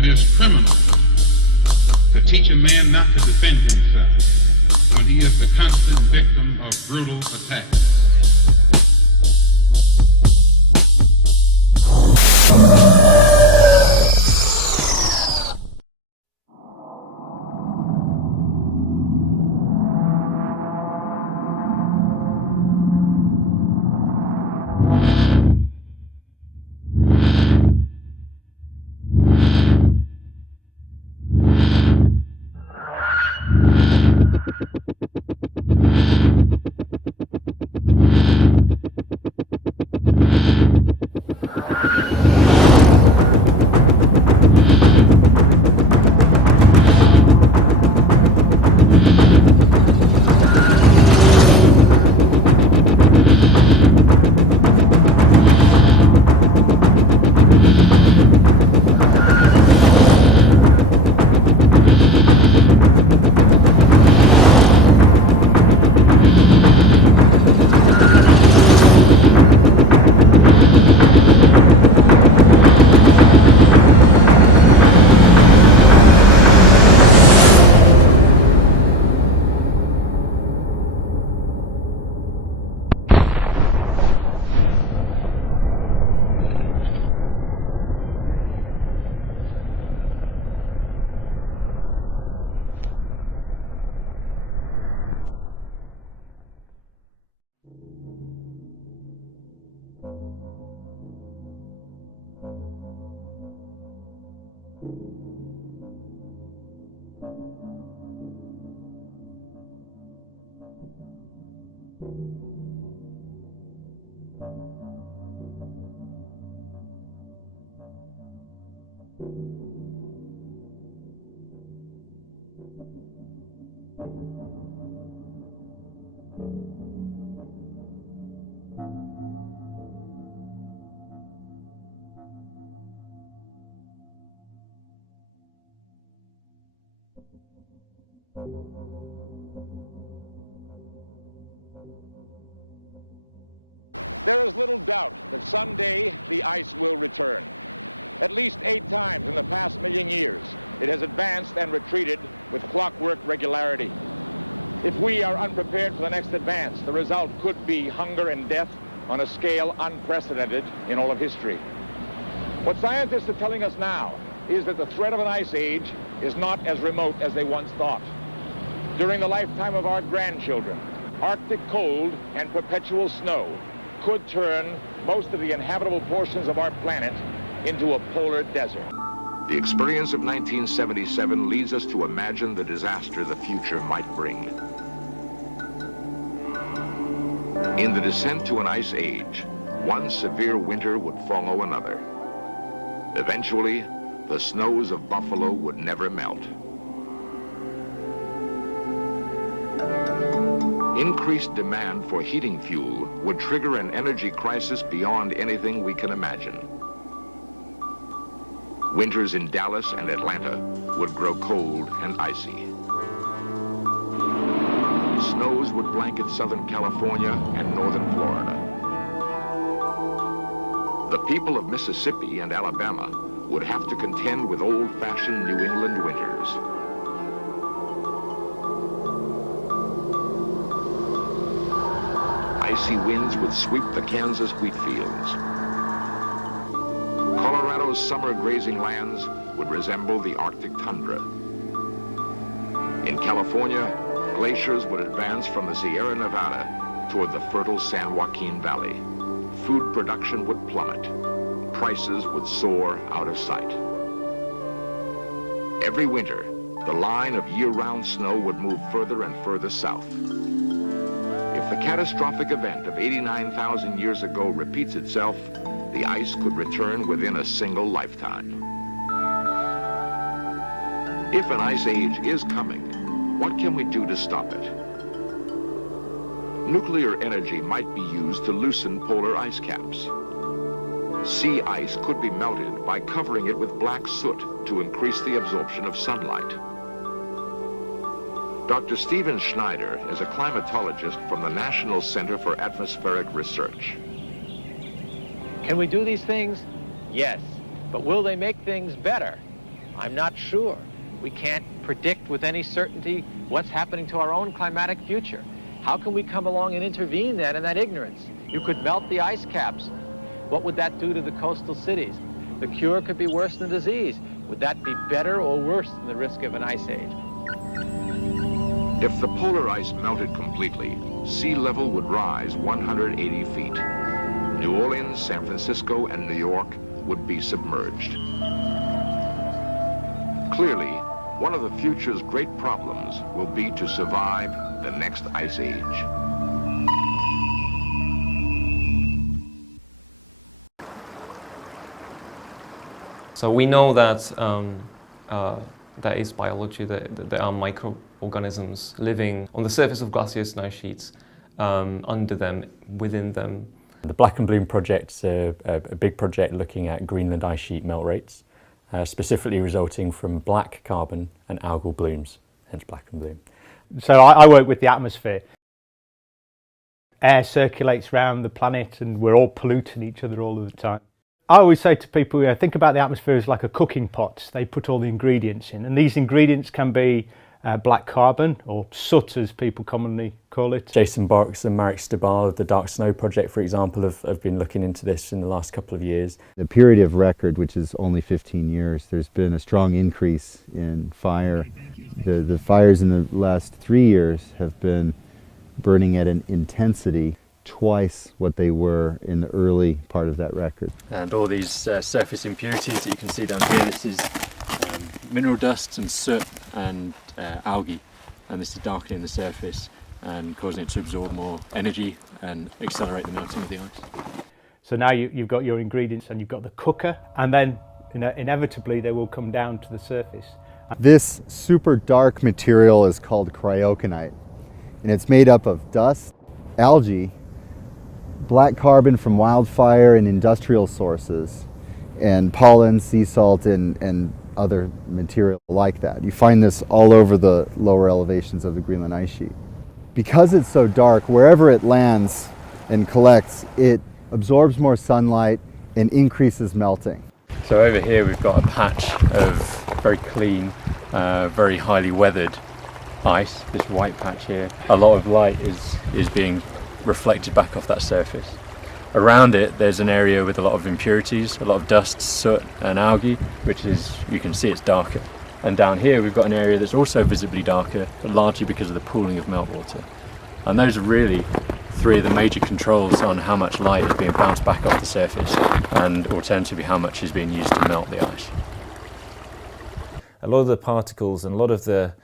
It is criminal to teach a man not to defend himself when he is the constant victim of brutal attacks. There is little doubt that someday the ice will return. At least 8 times in the past 1,000,000 years, it has advanced and retreated with clockwork regularity. If we are unprepared for the next advance, the result could be hunger and death on a scale unprecedented in all of history. What scientists are telling us now is that the threat of an ice age is not as remote as they once thought. During the lifetime of our grandchildren, Arctic cold and perpetual snow could turn most of the inhabitable portions of our planet into a polar desert. The experience of 1977 leads us to imagine the disaster the future might bring. In the descent to an ice age, one severe winter would follow another. Eventually, the snows of Buffalo would never melt. Increased demand for heating fuel would trigger an energy crisis beyond anything we can imagine. Winters in Dallas and Atlanta would grow cold and icy. Snows would blanket Southern California and northern Florida. The people of Mississippi and Alabama would have to contend with old-fashioned New England winters. Icy winds would sweep the Kansas wheat fields. Colorado's summer grazing lands would resemble the Arctic tundra. In California, glaciers would advance from the Sierra Nevada toward the fertile San Joaquin Valley. Food production would plummet. Prices would soar out of sight. Every winter, the line of year-round snow would move further and further south. If the catastrophic event of 89,000 years ago repeats itself, the ice could return within a single lifetime. If an ice age is coming, what can we do to stop it? Nuclear energy might be used to loosen polar ice caps. Sea ice could be melted by covering it with black soot to increase the absorption of sunlight. Dr. Stephen Schneider is a climatologist from the National Center for Atmospheric Research. Can we do these things? Yes. But will they make things better? I'm not sure. We can't predict with any certainty what's happening to our own climatic future. How can we come along and intervene then in that ignorance? You could melt the ice caps. What would that do to the coastal cities? The cure could be worse than disease. Would that be better or worse than the risk of an ice age? If the polar ice melted completely, sea level would rise 180 feet. New Orleans, San Francisco, and New York would be submerged. Clearly, one of the future's great problems will be to survive the next ice age. So we know that there is biology, that there are microorganisms living on the surface of glaciers and ice sheets, under them, within them. The Black and Bloom project's a big project looking at Greenland ice sheet melt rates, specifically resulting from black carbon and algal blooms, hence Black and Bloom. So I work with the atmosphere. Air circulates around the planet and we're all polluting each other all of the time. I always say to people, think about the atmosphere as like a cooking pot. They put all the ingredients in, and these ingredients can be black carbon, or soot as people commonly call it. Jason Barks and Marek Stabal of the Dark Snow project, for example, have been looking into this in the last couple of years. The period of record, which is only 15 years, there's been a strong increase in fire. The fires in the last 3 years have been burning at an intensity twice what they were in the early part of that record. And all these surface impurities that you can see down here, this is mineral dusts and soot and algae, and this is darkening the surface and causing it to absorb more energy and accelerate the melting of the ice. So now you've got your ingredients and you've got the cooker, and then inevitably they will come down to the surface. This super dark material is called cryoconite, and it's made up of dust, algae, black carbon from wildfire and industrial sources, and pollen, sea salt, and other material like that. You find this all over the lower elevations of the Greenland ice sheet. Because it's so dark, wherever it lands and collects, it absorbs more sunlight and increases melting. So over here we've got a patch of very clean, very highly weathered ice, this white patch here. A lot of light is being reflected back off that surface. Around it there's an area with a lot of impurities, a lot of dust, soot and algae, which is, you can see it's darker. And down here we've got an area that's also visibly darker, but largely because of the pooling of meltwater. And those are really three of the major controls on how much light is being bounced back off the surface, and alternatively how much is being used to melt the ice. A lot of the particles and a lot of the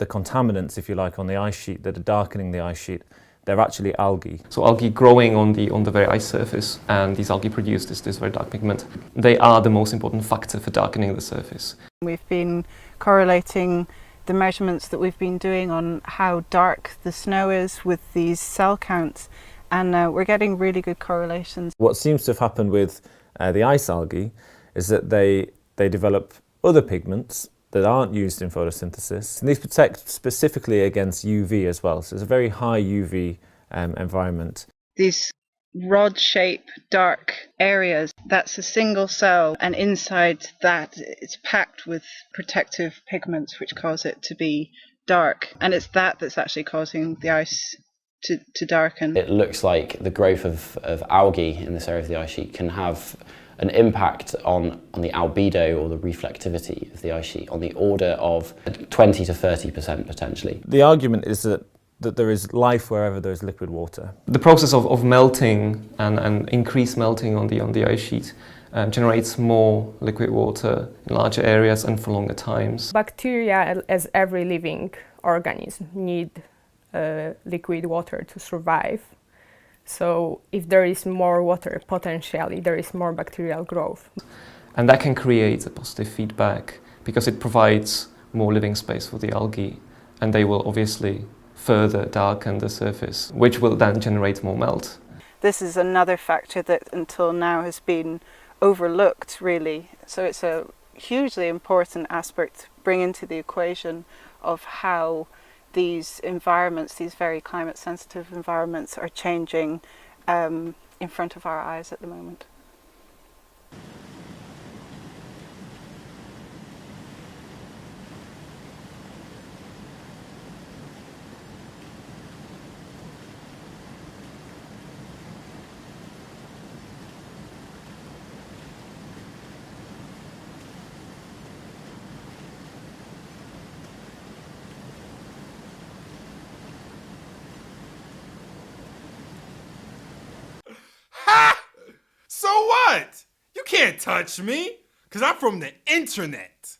contaminants, if you like, on the ice sheet that are darkening the ice sheet, they're actually algae. So algae growing on the very ice surface, and these algae produce this very dark pigment. They are the most important factor for darkening the surface. We've been correlating the measurements that we've been doing on how dark the snow is with these cell counts, and we're getting really good correlations. What seems to have happened with the ice algae is that they develop other pigments that aren't used in photosynthesis, and these protect specifically against UV as well. So it's a very high UV environment. These rod-shaped dark areas, that's a single cell, and inside that it's packed with protective pigments which cause it to be dark, and it's that's actually causing the ice to darken. It looks like the growth of algae in this area of the ice sheet can have an impact on the albedo, or the reflectivity of the ice sheet, on the order of 20 to 30% potentially. The argument is that there is life wherever there is liquid water. The process of melting and increased melting on the ice sheet generates more liquid water in larger areas and for longer times. Bacteria, as every living organism, need liquid water to survive. So if there is more water, potentially there is more bacterial growth. And that can create a positive feedback because it provides more living space for the algae, and they will obviously further darken the surface, which will then generate more melt. This is another factor that until now has been overlooked, really. So it's a hugely important aspect to bring into the equation of how these environments, these very climate sensitive environments, are changing in front of our eyes at the moment. what? You can't touch me, because I'm from the internet.